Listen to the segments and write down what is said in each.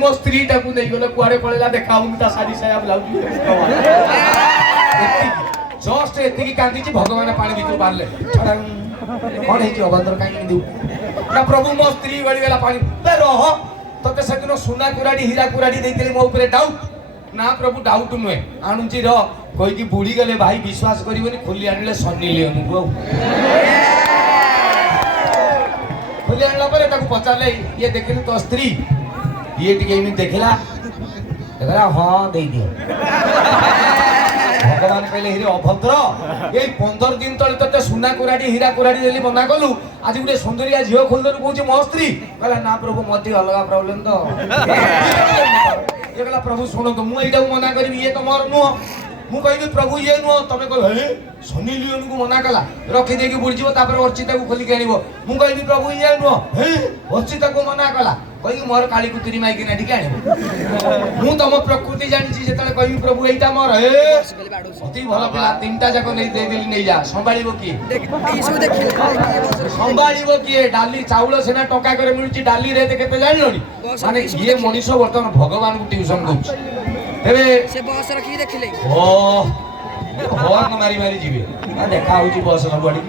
मो स्त्री टाकू नहीं गलो कुआडे पळेला देखाउनी ता साडी साया ब्लाउज जस्ट एतिकी कांदीची भगवान पानी भितर बारले कोन हेची अभद्र काई देऊ ना प्रभु मो स्त्री गली गेला पानी ते रह तते सेदिन सुना कुराडी हीरा कुराडी देइतली मो ऊपर डाउट ना प्रभु डाउट नुए आणुची र कोई की बुड़ी गले भाई विश्वास करिवनी खोली आनले सन्नी लियोनु को खोली आनला परे ताकू पचारले ये देखिनु तो स्त्री ये टिके इमी देखिला देखला हां देई दियो भगवान कहले हिरे अभद्र ए 15 दिन तले तते सुना कुराडी हीरा कुराडी देली मना कलु आज गुटे सुंदरिया झियो खोलदर कहूची मो स्त्री कहला ना प्रभु मते अलगा प्रॉब्लम तो ये कहला प्रभु सुनो तो मु एटा मना करबी ये तो मोर नु मु कहबी प्रभु ये नु तमे कह हे सनी लियोन को मना कला रखि देकी बुड़जिबो तापर अर्चिता को खोली के आनिबो मु कहबी प्रभु ये नु हे अर्चिता को मना कला कहि मोर काली कुतरी माइकी ना ठीक आनिबो मु तम प्रकृति जानि छी जेतले कहबी प्रभु एटा मोर हे अति भलो पिला तीनटा जाको नै दे देली नै जा संभाळिबो की ई सब देखिले संभाळिबो की डाली चाउल सेना टका करे मिलुची डाली रेट केते जानिलोनी माने ये मनीष वर्तमान भगवान को ट्यूशन दोछ तेरे से बस रखी देखिले ओ हॉर्न मारी मारी जीवे आ देखा होची बस न बडी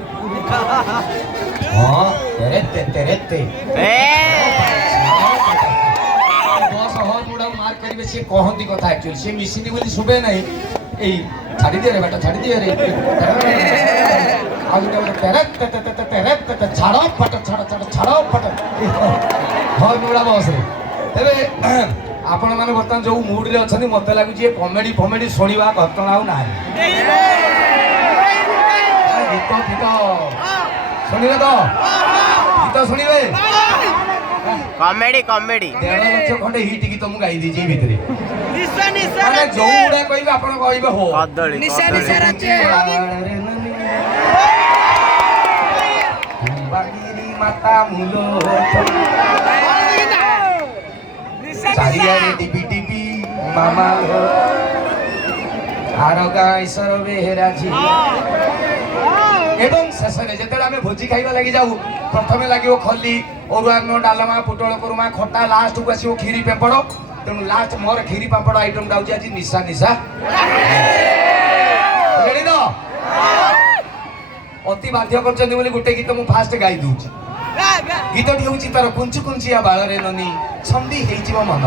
हां तेरे बस हॉर्न मुडा मार करिवे से कहंती कथा एक्चुअली से मिसिनी बोली सुबे नाही एई छाडी दे रे बेटा छाडी दे रे आगुटे तेरे छाड़ो पट छाड़ो पट हॉर्न मुडा बस रे तेरे आपण माने बर्तमान जो मूड रे अछनी मते लागु जे कॉमेडी फॉमेडी सुनिबा घटना आउ नाही गीत गीत सुनिबे तो गीत सुनिबे कॉमेडी 1.5 लाख खंडे हिट गीत मु गाई दीजी भितरे निशा माने जोउडा कहबे आपण कहबे हो निशा राचे बागिरी माता मुलो चारियारे टिपी टिपी मामा लो आरोगा ईश्वर बेहराजी एवं शेषरे जेतेला आमे भोजी खाइबा लागि जाऊ प्रथमे लागियो खल्ली ओरुआनो डालमा पुटळ कुरुमा खट्टा लास्ट को आसीओ खीरी पेपड़ तेनु लास्ट मोर खीरी पापड़ आइटम दाउची आज निशा रेडी दो अति बाध्य करछनी बोली गुटे गीत मु फास्ट गाई दूची गीतटी होउची तार कुंची कुंचिया बाळरे ननी छंदी हेइची मन